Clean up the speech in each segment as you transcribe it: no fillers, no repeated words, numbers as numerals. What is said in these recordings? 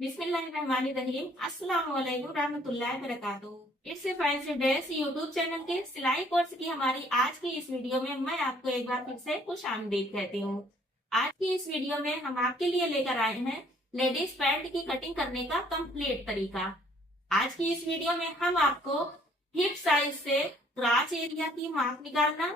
बिस्मिल्लाहिर्रहमानिर्रहीम। अस्सलाम वालेकुम रहमतुल्लाहि वबरकातुहू। It's a fancy dress YouTube channel के सिलाई कोर्स की हमारी आज की इस वीडियो में मैं आपको एक बार फिर से खुश आमदीद कहती हूँ। आज की इस वीडियो में हम आपके लिए लेकर आए हैं लेडीज पैंट की कटिंग करने का कंप्लीट तरीका। आज की इस वीडियो में हम आपको हिप साइज से क्राच एरिया की माप निकालना,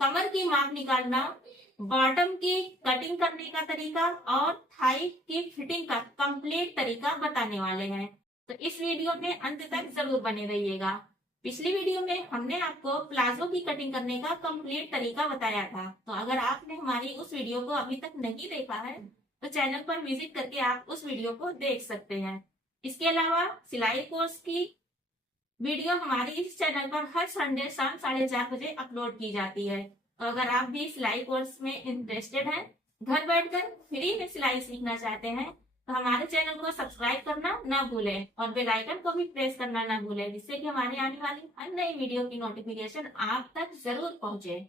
कमर की माप निकालना, बॉटम की कटिंग करने का तरीका और थाई की फिटिंग का कंप्लीट तरीका बताने वाले हैं। तो इस वीडियो में अंत तक जरूर बने रहिएगा। पिछली वीडियो में हमने आपको प्लाजो की कटिंग करने का कंप्लीट तरीका बताया था, तो अगर आपने हमारी उस वीडियो को अभी तक नहीं देखा है तो चैनल पर विजिट करके आप उस वीडियो को देख सकते हैं। इसके अलावा सिलाई कोर्स की वीडियो हमारे इस चैनल पर हर संडे शाम 4:30 बजे अपलोड की जाती है। तो अगर आप भी सिलाई कोर्स में इंटरेस्टेड हैं, घर बैठकर फ्री में सिलाई सीखना चाहते हैं, तो हमारे चैनल को सब्सक्राइब करना ना भूलें और बेल आइकन को भी प्रेस करना ना भूलें, जिससे कि हमारे आने वाली हर नई वीडियो की नोटिफिकेशन आप तक जरूर पहुंचे।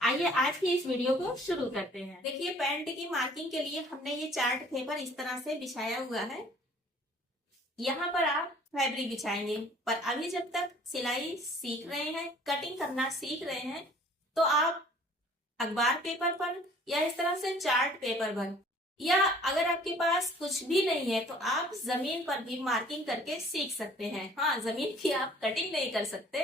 आइए आज की इस वीडियो को शुरू करते हैं। देखिए, पैंट की मार्किंग के लिए हमने ये चार्ट पेपर इस तरह से बिछाया हुआ है। यहाँ पर आप फैब्रिक बिछाएंगे, पर अभी जब तक सिलाई सीख रहे हैं, कटिंग करना सीख रहे हैं, तो आप अखबार पेपर पर या इस तरह से चार्ट पेपर पर, या अगर आपके पास कुछ भी नहीं है तो आप जमीन पर भी मार्किंग करके सीख सकते हैं। हाँ, जमीन की आप कटिंग नहीं कर सकते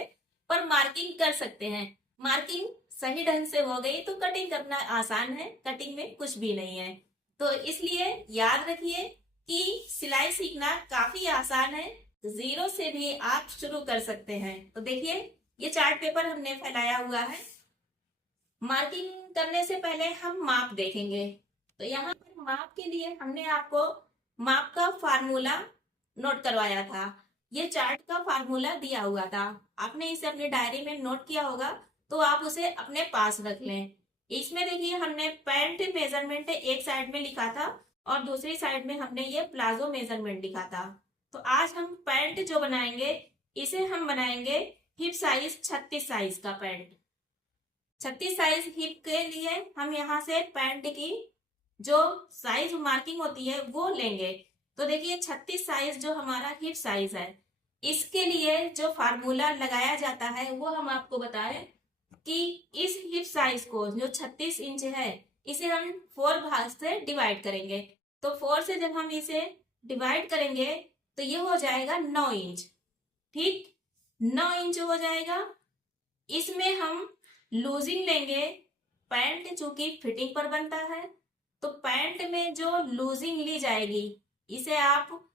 पर मार्किंग कर सकते हैं। मार्किंग सही ढंग से हो गई तो कटिंग करना आसान है, कटिंग में कुछ भी नहीं है। तो इसलिए याद रखिए कि सिलाई सीखना काफी आसान है, जीरो से भी आप शुरू कर सकते हैं। तो देखिए, ये चार्ट पेपर हमने फैलाया हुआ है। मार्किंग करने से पहले हम माप देखेंगे। तो यहाँ पर माप के लिए हमने आपको माप का फार्मूला नोट करवाया था। ये चार्ट का फार्मूला दिया हुआ था, आपने इसे अपनी डायरी में नोट किया होगा, तो आप उसे अपने पास रख लें। इसमें देखिए, हमने पैंट मेजरमेंट एक साइड में लिखा था और दूसरी साइड में हमने ये प्लाजो मेजरमेंट लिखा था। तो आज हम पैंट जो बनाएंगे, इसे हम बनाएंगे हिप साइज 36 साइज का पैंट। 36 साइज हिप के लिए हम यहाँ से पैंट की जो साइज मार्किंग होती है वो लेंगे। तो देखिए, 36 साइज जो हमारा हिप साइज है, इसके लिए जो फार्मूला लगाया जाता है वो हम आपको बताएं कि इस हिप साइज को जो 36 इंच है, इसे हम 4 भाग से डिवाइड करेंगे। तो 4 से जब हम इसे डिवाइड करेंगे तो ये हो जाएगा 9 इंच। ठीक, 9 इंच हो जाएगा। इसमें हम लूजिंग लेंगे। पैंट चूंकि फिटिंग पर बनता है, तो पैंट में जो लूजिंग ली जाएगी, इसे आप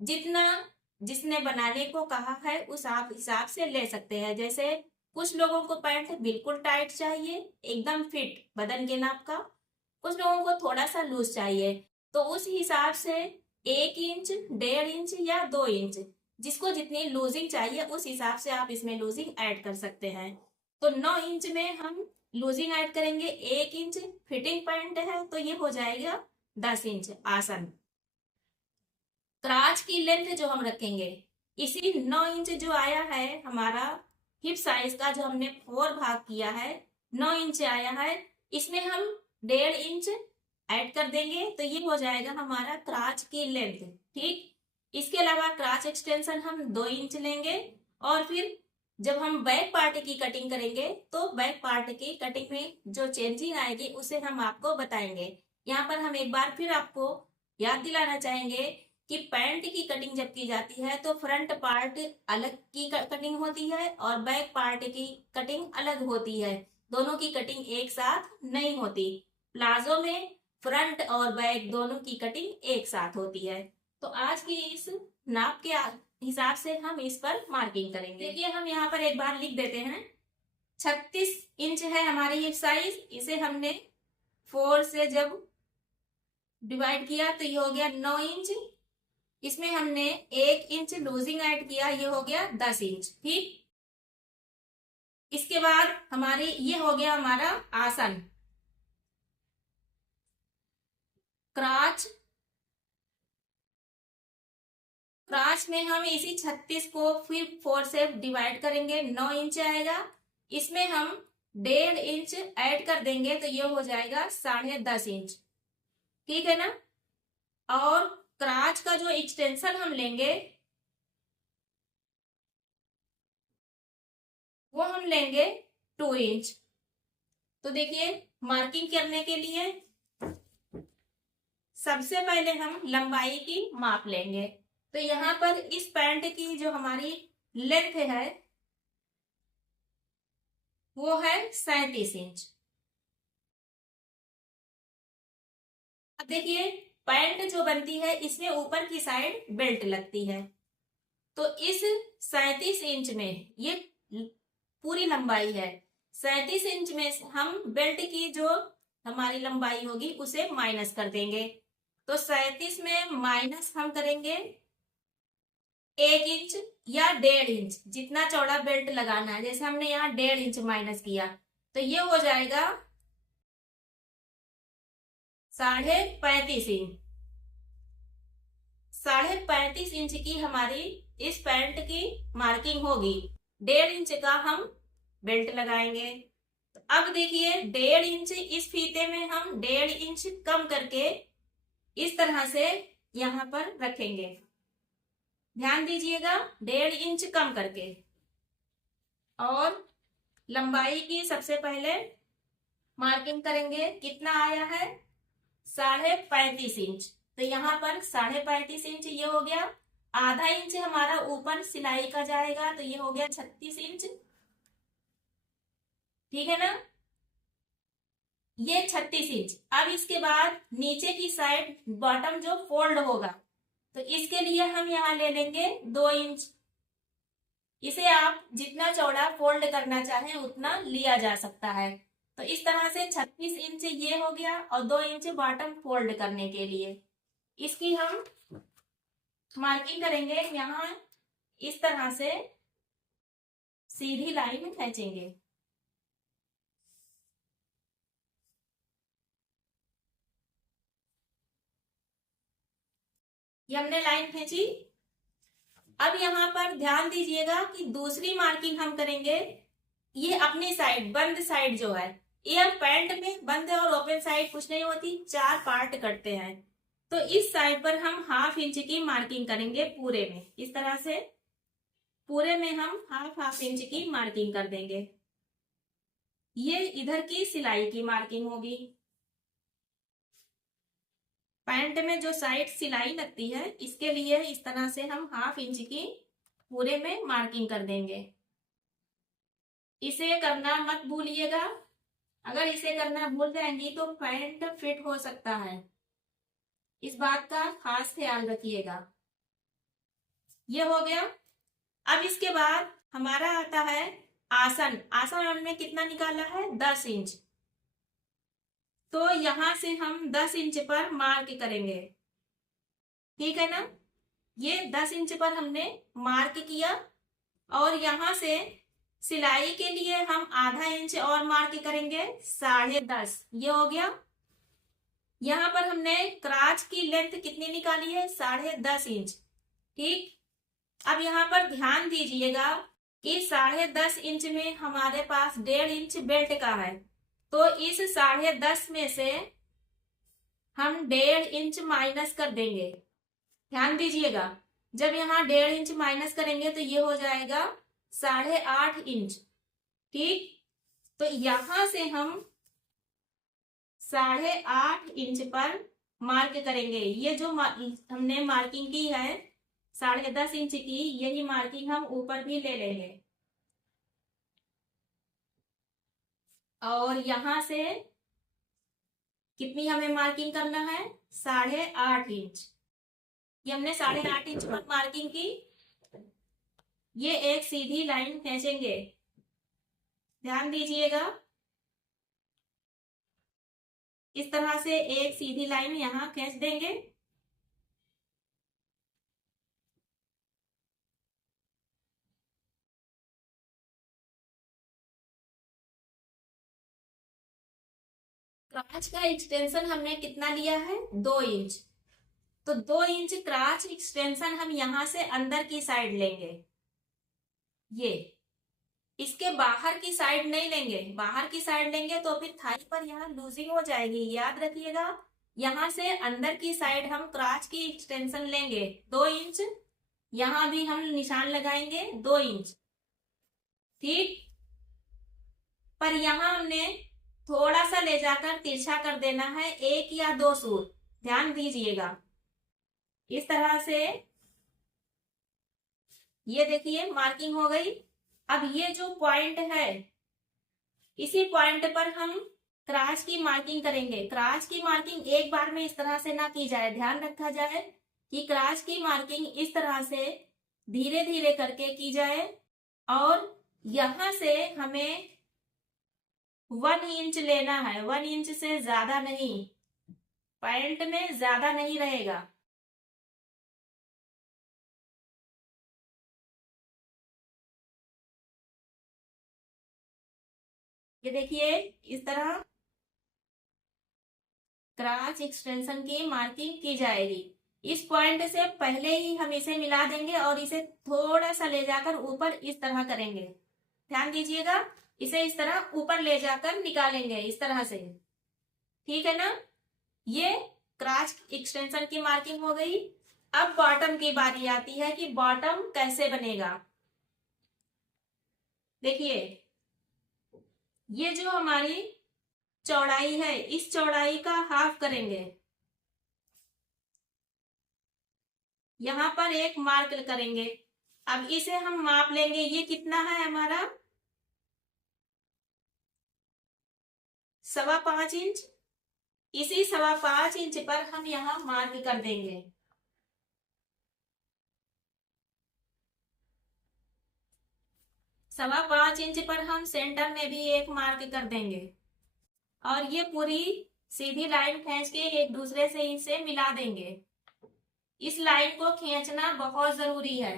जितना जिसने बनाने को कहा है उस आप हिसाब से ले सकते हैं। जैसे कुछ लोगों को पैंट बिल्कुल टाइट चाहिए, एकदम फिट बदन के नाप का, कुछ लोगों को थोड़ा सा लूज चाहिए। तो उस हिसाब से 1 इंच, 1.5 इंच या 2 इंच, जिसको जितनी लूजिंग चाहिए उस हिसाब से आप इसमें लूजिंग ऐड कर सकते हैं। तो 9 इंच में हम लूजिंग ऐड करेंगे। 1 इंच फिटिंग पैंट है तो ये हो जाएगा 10 इंच आसन। क्राच की लेंथ जो हम रखेंगे, इसी 9 इंच जो आया है हमारा हिप साइज का, जो हमने 4 भाग किया है, 9 इंच आया है, इसमें हम 1.5 इंच ऐड कर देंगे तो ये हो जाएगा हमारा क्राच की लेंथ। ठीक, इसके अलावा क्राच एक्सटेंशन हम 2 इंच लेंगे और फिर जब हम बैक पार्ट की कटिंग करेंगे तो बैक पार्ट की कटिंग में जो चेंजिंग आएगी उसे हम आपको बताएंगे। यहाँ पर हम एक बार फिर आपको याद दिलाना चाहेंगे कि पैंट की कटिंग जब की जाती है तो फ्रंट पार्ट अलग की कटिंग होती है और बैक पार्ट की कटिंग अलग होती है। दोनों की कटिंग एक साथ नहीं होती। प्लाजो में फ्रंट और बैक दोनों की कटिंग एक साथ होती है। तो आज की इस नाप के हिसाब से हम इस पर मार्किंग करेंगे। देखिए, हम यहाँ पर एक बार लिख देते हैं। 36 इंच है हमारी हिप साइज, इसे हमने 4 से जब डिवाइड किया तो ये हो गया 9 इंच। इसमें हमने 1 इंच लूजिंग ऐड किया, ये हो गया 10 इंच। ठीक, इसके बाद हमारी ये हो गया हमारा आसन। क्राच में हम इसी 36 को फिर 4 से डिवाइड करेंगे, 9 इंच आएगा। इसमें हम 1.5 इंच ऐड कर देंगे तो ये हो जाएगा 10.5 इंच। ठीक है ना। और क्राच का जो एक्सटेंशन हम लेंगे वो हम लेंगे 2 इंच। तो देखिए मार्किंग करने के लिए सबसे पहले हम लंबाई की माप लेंगे। तो यहाँ पर इस पैंट की जो हमारी लेंथ है वो है 37 इंच। अब देखिए पैंट जो बनती है इसमें ऊपर की साइड बेल्ट लगती है। तो इस 37 इंच में ये पूरी लंबाई है। 37 इंच में हम बेल्ट की जो हमारी लंबाई होगी उसे माइनस कर देंगे। तो 37 में माइनस हम करेंगे 1 इंच या 1.5 इंच, जितना चौड़ा बेल्ट लगाना है। जैसे हमने यहाँ 1.5 इंच माइनस किया तो ये हो जाएगा 35.5 इंच। 35.5 इंच की हमारी इस पैंट की मार्किंग होगी। 1.5 इंच का हम बेल्ट लगाएंगे। तो अब देखिए 1.5 इंच इस फीते में हम 1.5 इंच कम करके इस तरह से यहाँ पर रखेंगे। ध्यान दीजिएगा 1.5 इंच कम करके। और लंबाई की सबसे पहले मार्किंग करेंगे। कितना आया है 35.5 इंच। तो यहाँ पर 35.5 इंच ये हो गया। आधा इंच हमारा ऊपर सिलाई का जाएगा तो ये हो गया 36 इंच। ठीक है ना, ये 36 इंच। अब इसके बाद नीचे की साइड बॉटम जो फोल्ड होगा तो इसके लिए हम यहाँ ले लेंगे 2 इंच। इसे आप जितना चौड़ा फोल्ड करना चाहें उतना लिया जा सकता है। तो इस तरह से 36 इंच ये हो गया और 2 इंच बॉटम फोल्ड करने के लिए इसकी हम मार्किंग करेंगे। यहाँ इस तरह से सीधी लाइन खींचेंगे। ये हमने लाइन खींची। अब यहाँ पर ध्यान दीजिएगा कि दूसरी मार्किंग हम करेंगे। ये अपनी साइड बंद साइड जो है, ये हम पैंट में बंद और ओपन साइड कुछ नहीं होती, 4 पार्ट करते हैं। तो इस साइड पर हम ½ इंच की मार्किंग करेंगे पूरे में। इस तरह से पूरे में हम ½ इंच की मार्किंग कर देंगे। ये इधर की सिलाई की मार्किंग होगी। पैंट में जो साइड सिलाई लगती है इसके लिए इस तरह से हम ½ इंच की पूरे में मार्किंग कर देंगे। इसे करना मत भूलिएगा। अगर इसे करना भूल जाएंगी तो पैंट फिट हो सकता है, इस बात का खास ख्याल रखिएगा। ये हो गया। अब इसके बाद हमारा आता है आसन। आसन हमने कितना निकाला है 10 इंच। तो यहां से हम 10 इंच पर मार्क करेंगे। ठीक है ना, ये 10 इंच पर हमने मार्क किया और यहां से सिलाई के लिए हम ½ इंच और मार्क करेंगे 10.5। ये हो गया। यहाँ पर हमने क्राच की लेंथ कितनी निकाली है 10.5 इंच। ठीक, अब यहाँ पर ध्यान दीजिएगा कि 10.5 इंच में हमारे पास 1.5 इंच बेल्ट का है। तो इस 10.5 में से हम 1.5 इंच माइनस कर देंगे। ध्यान दीजिएगा, जब यहाँ 1.5 इंच माइनस करेंगे तो ये हो जाएगा 8.5 इंच। ठीक, तो यहां से हम 8.5 इंच पर मार्क करेंगे। ये जो हमने मार्किंग की है 10.5 इंच की, यही मार्किंग हम ऊपर भी ले लेंगे। और यहां से कितनी हमें मार्किंग करना है 8.5 इंच। ये हमने 8.5 इंच पर मार्किंग की। ये एक सीधी लाइन खींचेंगे। ध्यान दीजिएगा, इस तरह से एक सीधी लाइन यहां खींच देंगे। क्राच का एक्सटेंशन हमने कितना लिया है 2 इंच। तो 2 इंच क्राच एक्सटेंशन हम यहां से अंदर की साइड लेंगे। ये इसके बाहर की साइड नहीं लेंगे। बाहर की साइड लेंगे तो फिर थाई पर यहाँ लूजिंग हो जाएगी। याद रखिएगा, यहाँ से अंदर की साइड हम क्राच की एक्सटेंशन लेंगे 2 इंच, यहाँ भी हम निशान लगाएंगे 2 इंच, ठीक। पर यहाँ हमने थोड़ा सा ले जाकर तिरछा कर देना है, 1 या 2 सूर, ध्यान दीजिएगा। इस तरह से ये देखिए मार्किंग हो गई। अब ये जो पॉइंट है, इसी पॉइंट पर हम क्रास की मार्किंग करेंगे। क्रास की मार्किंग एक बार में इस तरह से ना की जाए, ध्यान रखा जाए कि क्रास की मार्किंग इस तरह से धीरे धीरे करके की जाए। और यहां से हमें 1 इंच लेना है, 1 इंच से ज्यादा नहीं, पॉइंट में ज्यादा नहीं रहेगा। ये देखिए इस तरह क्रॉस एक्सटेंशन की मार्किंग की जाएगी। इस पॉइंट से पहले ही हम इसे मिला देंगे और इसे थोड़ा सा ले जाकर ऊपर इस तरह करेंगे, ध्यान दीजिएगा। इसे इस तरह ऊपर ले जाकर निकालेंगे इस तरह से, ठीक है ना। ये क्रॉस एक्सटेंशन की मार्किंग हो गई। अब बॉटम की बारी आती है कि बॉटम कैसे बनेगा। देखिए ये जो हमारी चौड़ाई है, इस चौड़ाई का हाफ करेंगे। यहां पर एक मार्क करेंगे। अब इसे हम माप लेंगे, ये कितना है हमारा 5.25 इंच। इसी 5.25 इंच पर हम यहाँ मार्क कर देंगे। सवा 5 इंच पर हम सेंटर में भी एक मार्क कर देंगे और ये पूरी सीधी लाइन खींच के एक दूसरे से इसे मिला देंगे। इस लाइन को खींचना बहुत जरूरी है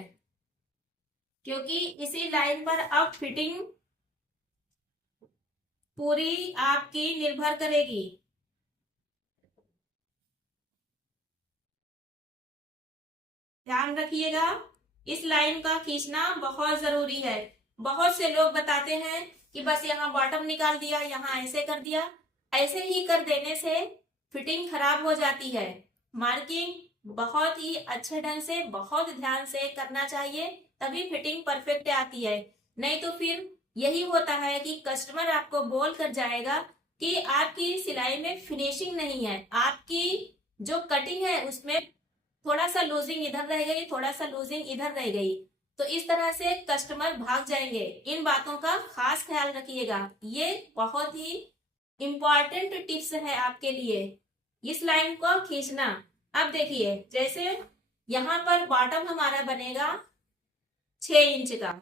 क्योंकि इसी लाइन पर अब फिटिंग पूरी आपकी निर्भर करेगी। ध्यान रखिएगा, इस लाइन का खींचना बहुत जरूरी है। बहुत से लोग बताते हैं कि बस यहाँ बॉटम निकाल दिया, यहाँ ऐसे कर दिया। ऐसे ही कर देने से फिटिंग खराब हो जाती है। मार्किंग बहुत ही अच्छे ढंग से, बहुत ध्यान से करना चाहिए, तभी फिटिंग परफेक्ट आती है। नहीं तो फिर यही होता है कि कस्टमर आपको बोल कर जाएगा कि आपकी सिलाई में फिनिशिंग नहीं है, आपकी जो कटिंग है उसमें थोड़ा सा लूजिंग इधर रह गई, थोड़ा सा लूजिंग इधर रह गई। तो इस तरह से कस्टमर भाग जाएंगे। इन बातों का खास ख्याल रखिएगा, ये बहुत ही इंपॉर्टेंट टिप्स है आपके लिए, इस लाइन को खींचना। अब देखिए जैसे यहाँ पर बॉटम हमारा बनेगा 6 इंच का,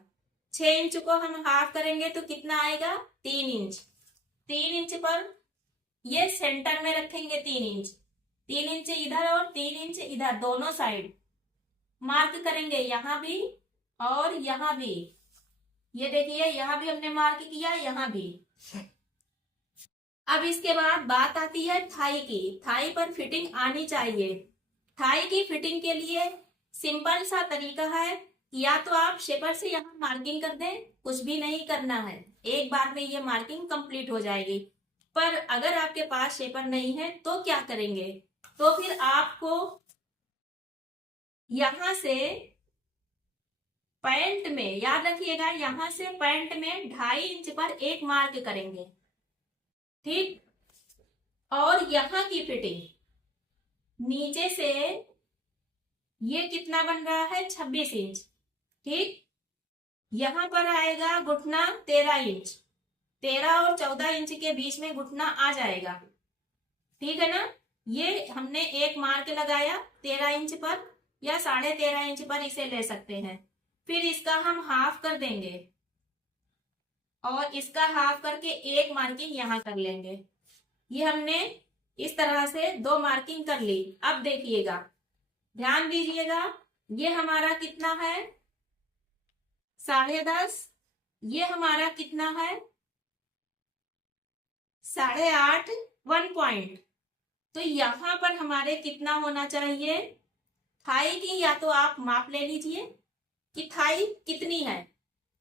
6 इंच को हम हाफ करेंगे तो कितना आएगा 3 इंच। 3 इंच पर ये सेंटर में रखेंगे 3 इंच, 3 इंच इधर और 3 इंच इधर, दोनों साइड मार्क करेंगे, यहाँ भी और यहाँ भी। ये देखिए यहाँ भी हमने मार्क किया, यहाँ भी। अब इसके बाद बात आती है थाई की। थाई पर फिटिंग आनी चाहिए। थाई की फिटिंग के लिए सिंपल सा तरीका है, या तो आप शेपर से यहाँ मार्किंग कर दें, कुछ भी नहीं करना है, एक बार में ये मार्किंग कंप्लीट हो जाएगी। पर अगर आपके पास शेपर नहीं है तो क्या करेंगे, तो फिर आपको यहां से पैंट में, याद रखिएगा, यहां से पैंट में 2.5 इंच पर एक मार्क करेंगे, ठीक। और यहां की फिटिंग नीचे से ये कितना बन रहा है 26 इंच, ठीक। यहां पर आएगा घुटना 13 इंच, 13 और 14 इंच के बीच में घुटना आ जाएगा, ठीक है ना। ये हमने एक मार्क लगाया 13 इंच पर या 13.5 इंच पर, इसे ले सकते हैं। फिर इसका हम हाफ कर देंगे और इसका हाफ करके एक मार्किंग यहां कर लेंगे। ये हमने इस तरह से 2 मार्किंग कर ली। अब देखिएगा, ध्यान दीजिएगा, ये हमारा कितना है 10.5, ये हमारा कितना है 8.5, 1 पॉइंट। तो यहां पर हमारे कितना होना चाहिए थाई की, या तो आप माप ले लीजिए कि थाई कितनी है,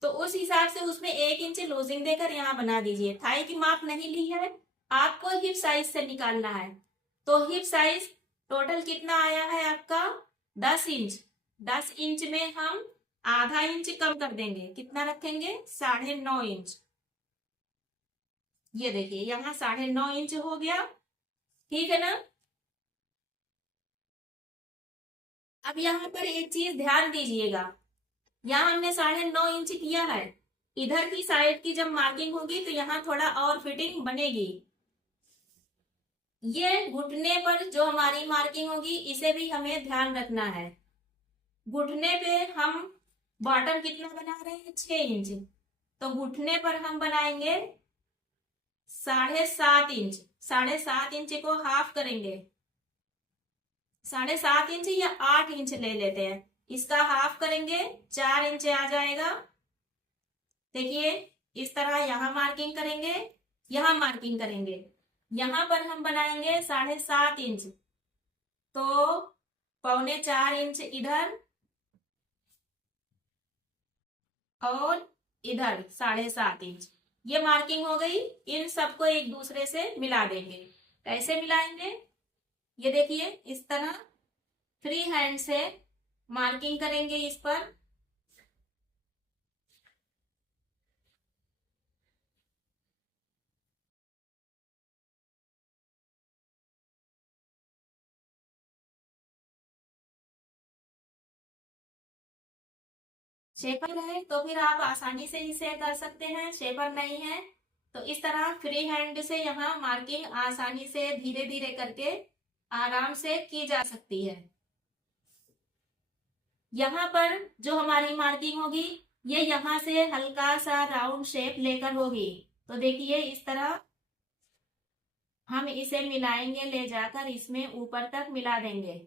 तो उस हिसाब से उसमें 1 इंच लूजिंग देकर यहाँ बना दीजिए। थाई की माप नहीं ली है, आपको हिप साइज से निकालना है। तो हिप साइज टोटल कितना आया है आपका 10 इंच। 10 इंच में हम आधा इंच कम कर देंगे, कितना रखेंगे 9.5 इंच। ये देखिए यहाँ 9.5 इंच हो गया, ठीक है ना। अब यहाँ पर एक चीज ध्यान दीजिएगा, यहाँ हमने 9.5 इंच किया है, इधर की साइड की जब मार्किंग होगी तो यहाँ थोड़ा और फिटिंग बनेगी। ये घुटने पर जो हमारी मार्किंग होगी इसे भी हमें ध्यान रखना है। घुटने पे हम बॉटम कितना बना रहे हैं 6 इंच, तो घुटने पर हम बनाएंगे 7.5 इंच। 7.5 इंच को हाफ करेंगे, 7.5 इंच या 8 इंच ले लेते हैं, इसका हाफ करेंगे 4 इंच आ जाएगा। देखिए इस तरह यहाँ मार्किंग करेंगे, यहाँ मार्किंग करेंगे, यहाँ पर हम बनाएंगे 7.5 इंच, तो 3.25 इंच इधर और इधर 7.5 इंच, ये मार्किंग हो गई। इन सबको एक दूसरे से मिला देंगे। कैसे मिलाएंगे, ये देखिए इस तरह फ्री हैंड से मार्किंग करेंगे इस पर। शेपर है तो फिर आप आसानी से इसे कर सकते हैं, शेपर नहीं है तो इस तरह फ्री हैंड से यहाँ मार्किंग आसानी से धीरे धीरे करके आराम से की जा सकती है। यहाँ पर जो हमारी मार्किंग होगी ये यहाँ से हल्का सा राउंड शेप लेकर होगी, तो देखिए इस तरह हम इसे मिलाएंगे, ले जाकर इसमें ऊपर तक मिला देंगे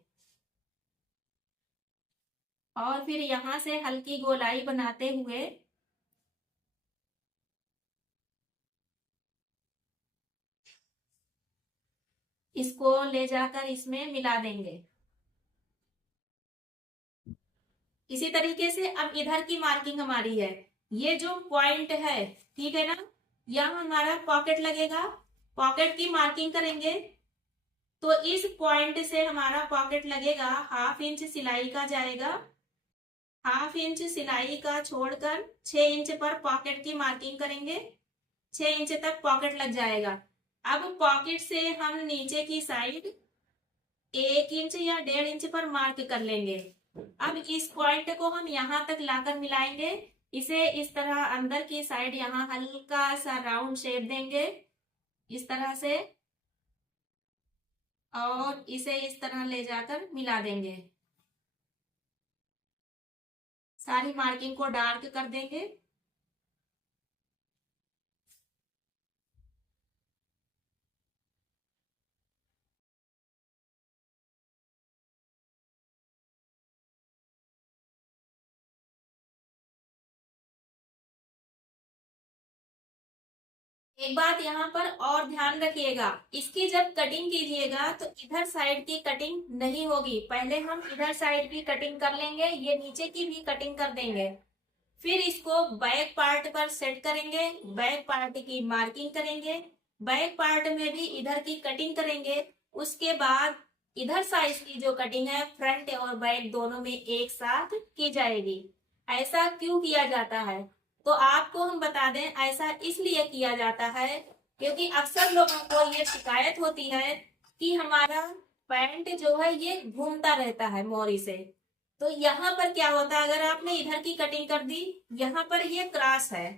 और फिर यहाँ से हल्की गोलाई बनाते हुए इसको ले जाकर इसमें मिला देंगे। इसी तरीके से अब इधर की मार्किंग हमारी है, ये जो पॉइंट है ठीक है ना, यहाँ हमारा पॉकेट लगेगा, पॉकेट की मार्किंग करेंगे तो इस पॉइंट से हमारा पॉकेट लगेगा 1/2 इंच सिलाई का जाएगा, 1/2 इंच सिलाई का छोड़कर 6 इंच पर पॉकेट की मार्किंग करेंगे, 6 इंच तक पॉकेट लग जाएगा। अब पॉकेट से हम नीचे की साइड 1 इंच या 1.5 इंच पर मार्क कर लेंगे। अब इस पॉइंट को हम यहाँ तक लाकर मिलाएंगे, इसे इस तरह अंदर की साइड यहाँ हल्का सा राउंड शेप देंगे इस तरह से और इसे इस तरह ले जाकर मिला देंगे, सारी मार्किंग को डार्क कर देंगे। एक बात यहाँ पर और ध्यान रखिएगा, इसकी जब कटिंग कीजिएगा तो इधर साइड की कटिंग नहीं होगी, पहले हम इधर साइड की कटिंग कर लेंगे, ये नीचे की भी कटिंग कर देंगे, फिर इसको बैक पार्ट पर सेट करेंगे, बैक पार्ट की मार्किंग करेंगे, बैक पार्ट में भी इधर की कटिंग करेंगे, उसके बाद इधर साइज की जो कटिंग है फ्रंट और बैक दोनों में एक साथ की जाएगी। ऐसा क्यों किया जाता है, तो आपको हम बता दें ऐसा इसलिए किया जाता है क्योंकि अक्सर लोगों को ये शिकायत होती है कि हमारा पैंट जो है ये घूमता रहता है मोरी से। तो यहाँ पर क्या होता है, अगर आपने इधर की कटिंग कर दी, यहाँ पर ये क्रॉस है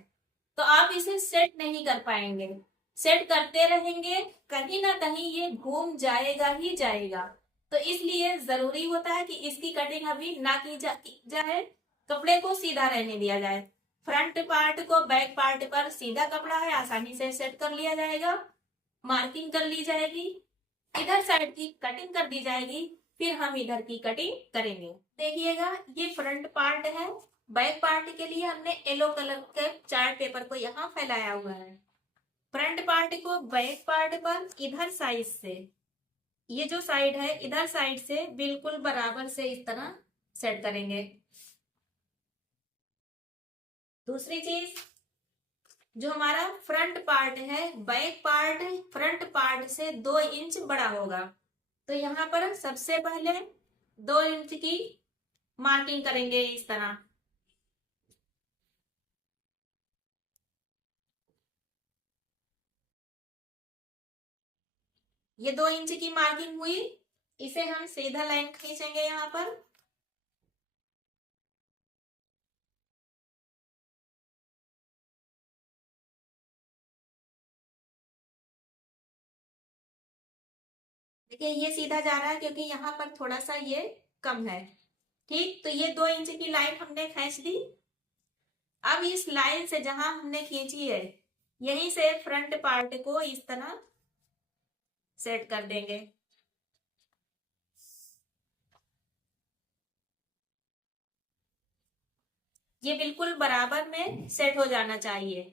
तो आप इसे सेट नहीं कर पाएंगे, सेट करते रहेंगे कहीं ना कहीं ये घूम जाएगा ही जाएगा। तो इसलिए जरूरी होता है कि इसकी कटिंग अभी ना की जाए, कपड़े को सीधा रहने दिया जाए, फ्रंट पार्ट को बैक पार्ट पर सीधा कपड़ा है आसानी से सेट कर लिया जाएगा, मार्किंग कर ली जाएगी, इधर साइड की कटिंग कर दी जाएगी, फिर हम इधर की कटिंग करेंगे। देखिएगा ये फ्रंट पार्ट है, बैक पार्ट के लिए हमने येलो कलर के चार्ट पेपर को यहाँ फैलाया हुआ है, फ्रंट पार्ट को बैक पार्ट पर इधर साइड से, ये जो साइड है इधर साइड से बिल्कुल बराबर से इस तरह सेट करेंगे। दूसरी चीज जो हमारा फ्रंट पार्ट है, बैक पार्ट फ्रंट पार्ट से 2 इंच बड़ा होगा, तो यहाँ पर सबसे पहले 2 इंच की मार्किंग करेंगे इस तरह। ये 2 इंच की मार्किंग हुई, इसे हम सीधा लाइन खींचेंगे यहाँ पर। देखिए ये सीधा जा रहा है क्योंकि यहाँ पर थोड़ा सा ये कम है। ठीक, तो ये 2 इंच की लाइन हमने खींच दी। अब इस लाइन से जहां हमने खींची है, यहीं से फ्रंट पार्ट को इस तरह सेट कर देंगे। ये बिल्कुल बराबर में सेट हो जाना चाहिए।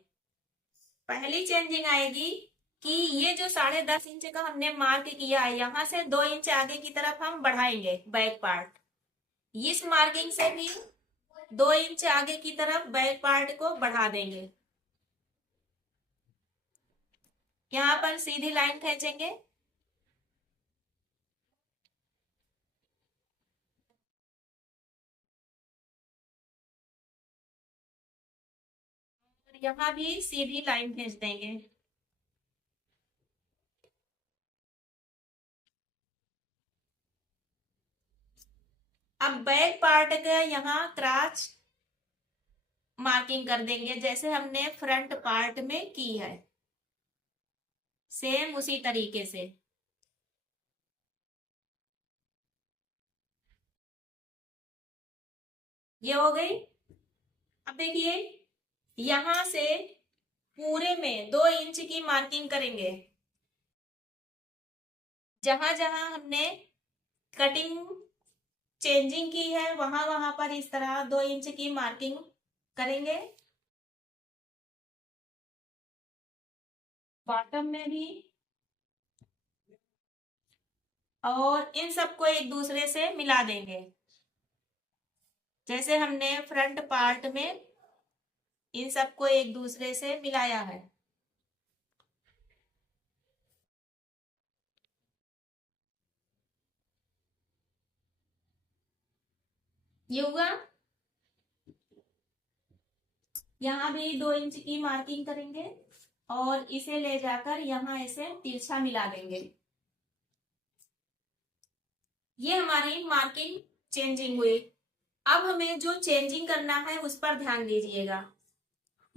पहली चेंजिंग आएगी कि ये जो 10.5 इंच का हमने मार्क किया है, यहां से 2 इंच आगे की तरफ हम बढ़ाएंगे बैक पार्ट। इस मार्किंग से भी 2 इंच आगे की तरफ बैक पार्ट को बढ़ा देंगे। यहाँ पर सीधी लाइन खींचेंगे। यहाँ भी सीधी लाइन खींच देंगे। अब बैक पार्ट का यहाँ क्रॉच मार्किंग कर देंगे जैसे हमने फ्रंट पार्ट में की है, सेम उसी तरीके से। ये हो गई। अब देखिए यहां से पूरे में 2 इंच की मार्किंग करेंगे। जहां जहां हमने कटिंग चेंजिंग की है वहां वहां पर इस तरह 2 इंच की मार्किंग करेंगे। बॉटम में भी, और इन सबको एक दूसरे से मिला देंगे जैसे हमने फ्रंट पार्ट में इन सबको एक दूसरे से मिलाया है। ये हुआ। यहाँ भी 2 इंच की मार्किंग करेंगे और इसे ले जाकर यहाँ इसे तिरछा मिला देंगे। ये हमारी मार्किंग चेंजिंग हुई। अब हमें जो चेंजिंग करना है उस पर ध्यान दीजिएगा।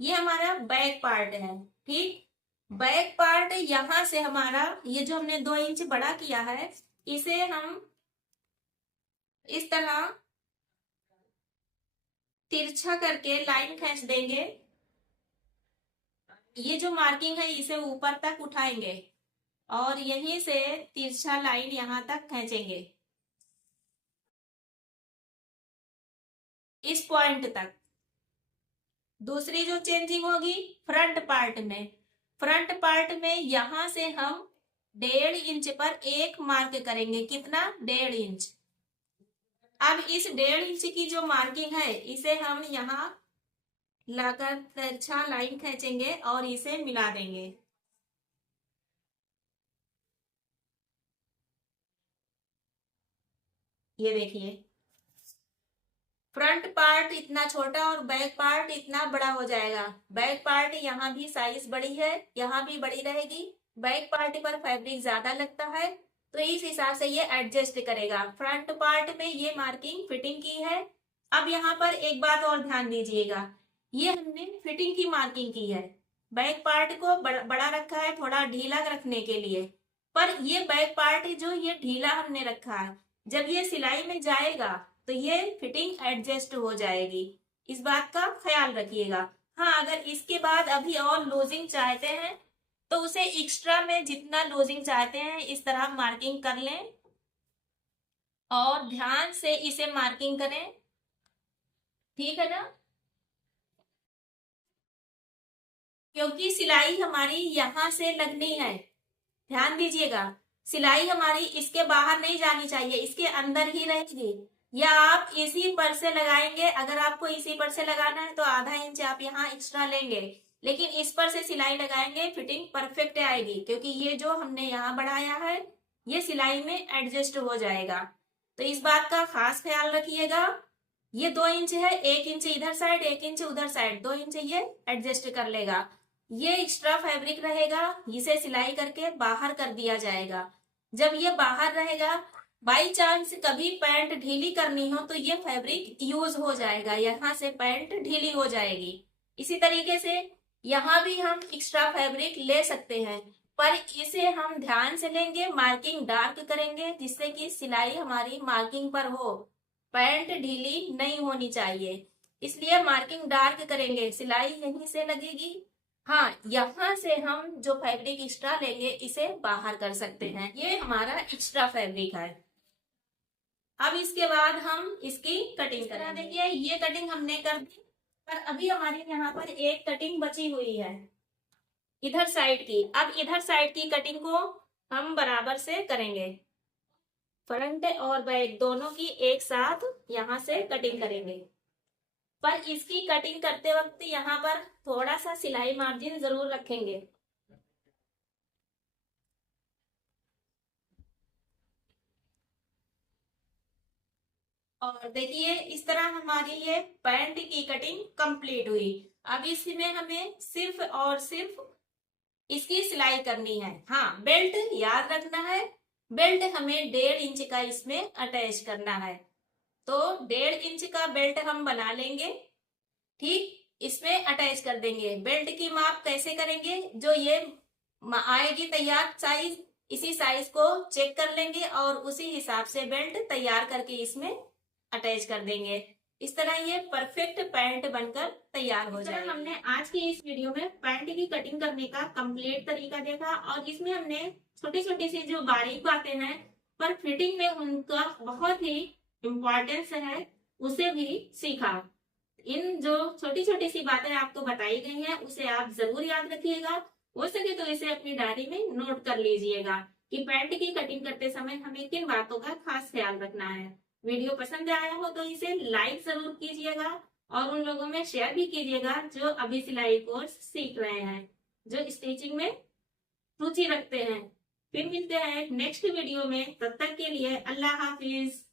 ये हमारा बैक पार्ट है। ठीक, बैक पार्ट यहां से हमारा ये जो हमने 2 इंच बड़ा किया है, इसे हम इस तरह तिरछा करके लाइन खींच देंगे। ये जो मार्किंग है इसे ऊपर तक उठाएंगे और यहीं से तिरछा लाइन यहां तक खींचेंगे इस पॉइंट तक। दूसरी जो चेंजिंग होगी फ्रंट पार्ट में, फ्रंट पार्ट में यहां से हम 1.5 इंच पर एक मार्क करेंगे। कितना? 1.5 इंच। अब इस 1.5 इंच की जो मार्किंग है इसे हम यहाँ लाकर तिरछा लाइन खींचेंगे और इसे मिला देंगे। ये देखिए फ्रंट पार्ट इतना छोटा और बैक पार्ट इतना बड़ा हो जाएगा। बैक पार्ट यहाँ भी साइज बड़ी है, यहाँ भी बड़ी रहेगी। बैक पार्ट पर फैब्रिक ज्यादा लगता है तो इस हिसाब से ये एडजस्ट करेगा। फ्रंट पार्ट में ये मार्किंग फिटिंग की है। अब यहाँ पर एक बात और ध्यान दीजिएगा, ये हमने फिटिंग की मार्किंग की है। बैक पार्ट को बड़ा रखा है थोड़ा ढीला रखने के लिए, पर ये बैक पार्ट जो ये ढीला हमने रखा है, जब ये सिलाई में जाएगा तो ये फिटिंग एडजस्ट हो जाएगी। इस बात का ख्याल रखिएगा। हाँ, अगर इसके बाद अभी और लूजिंग चाहते हैं तो उसे एक्स्ट्रा में जितना लूजिंग चाहते हैं इस तरह मार्किंग कर लें और ध्यान से इसे मार्किंग करें। ठीक है ना? क्योंकि सिलाई हमारी यहां से लगनी है। ध्यान दीजिएगा, सिलाई हमारी इसके बाहर नहीं जानी चाहिए, इसके अंदर ही रहेगी। या आप इसी पर से लगाएंगे, अगर आपको इसी पर से लगाना है तो ½ इंच आप यहाँ एक्स्ट्रा लेंगे, लेकिन इस पर से सिलाई लगाएंगे फिटिंग परफेक्ट आएगी। क्योंकि ये जो हमने यहाँ बढ़ाया है ये सिलाई में एडजस्ट हो जाएगा। तो इस बात का खास ख्याल रखिएगा। ये 2 इंच है, 1 इंच इधर साइड 1 इंच उधर साइड, 2 इंच ये एडजस्ट कर लेगा। ये एक्स्ट्रा फैब्रिक रहेगा, इसे सिलाई करके बाहर कर दिया जाएगा। जब ये बाहर रहेगा, बाई चांस कभी पैंट ढीली करनी हो तो ये फैब्रिक यूज हो जाएगा, यहाँ से पैंट ढीली हो जाएगी। इसी तरीके से यहाँ भी हम एक्स्ट्रा फैब्रिक ले सकते हैं, पर इसे हम ध्यान से लेंगे, मार्किंग डार्क करेंगे जिससे कि सिलाई हमारी मार्किंग पर हो, पैंट ढीली नहीं होनी चाहिए। इसलिए मार्किंग डार्क करेंगे, सिलाई यहीं से लगेगी। हाँ, यहाँ से हम जो फैब्रिक एक्स्ट्रा लेंगे इसे बाहर कर सकते हैं। ये हमारा एक्स्ट्रा फैब्रिक है। अब इसके बाद हम इसकी कटिंग करेंगे। देखिए ये कटिंग हमने कर दी, पर अभी हमारे यहाँ पर एक कटिंग बची हुई है इधर साइड की। अब इधर साइड की कटिंग को हम बराबर से करेंगे, फ्रंट और बैक दोनों की एक साथ यहाँ से कटिंग करेंगे। पर इसकी कटिंग करते वक्त यहाँ पर थोड़ा सा सिलाई मार्जिन जरूर रखेंगे। और देखिए इस तरह हमारी ये पैंट की कटिंग कंप्लीट हुई। अब इसमें हमें सिर्फ और सिर्फ इसकी सिलाई करनी है। हाँ, बेल्ट याद रखना है, बेल्ट हमें 1.5 इंच का इसमें अटैच करना है। तो 1.5 इंच का बेल्ट हम बना लेंगे, ठीक, इसमें अटैच कर देंगे। बेल्ट की माप कैसे करेंगे, जो ये आएगी तैयार साइज, इसी साइज को चेक कर लेंगे और उसी हिसाब से बेल्ट तैयार करके इसमें अटैच कर देंगे। इस तरह ये परफेक्ट पैंट बनकर तैयार हो जाएगा। हमने आज की इस वीडियो में पैंट की कटिंग करने का कंप्लीट तरीका देखा और इसमें हमने छोटी छोटी सी जो बारीक बातें हैं पर फिटिंग में उनका बहुत ही इम्पोर्टेंस है उसे भी सीखा। इन जो छोटी छोटी सी बातें आपको बताई गई हैं उसे आप जरूर याद रखिएगा। हो सके तो इसे अपनी डायरी में नोट कर लीजिएगा कि पैंट की कटिंग करते समय हमें किन बातों का खास ख्याल रखना है। वीडियो पसंद आया हो तो इसे लाइक जरूर कीजिएगा और उन लोगों में शेयर भी कीजिएगा जो अभी सिलाई कोर्स सीख रहे हैं, जो स्टिचिंग में रुचि रखते हैं। फिर मिलते हैं नेक्स्ट वीडियो में, तब तक के लिए अल्लाह हाफिज।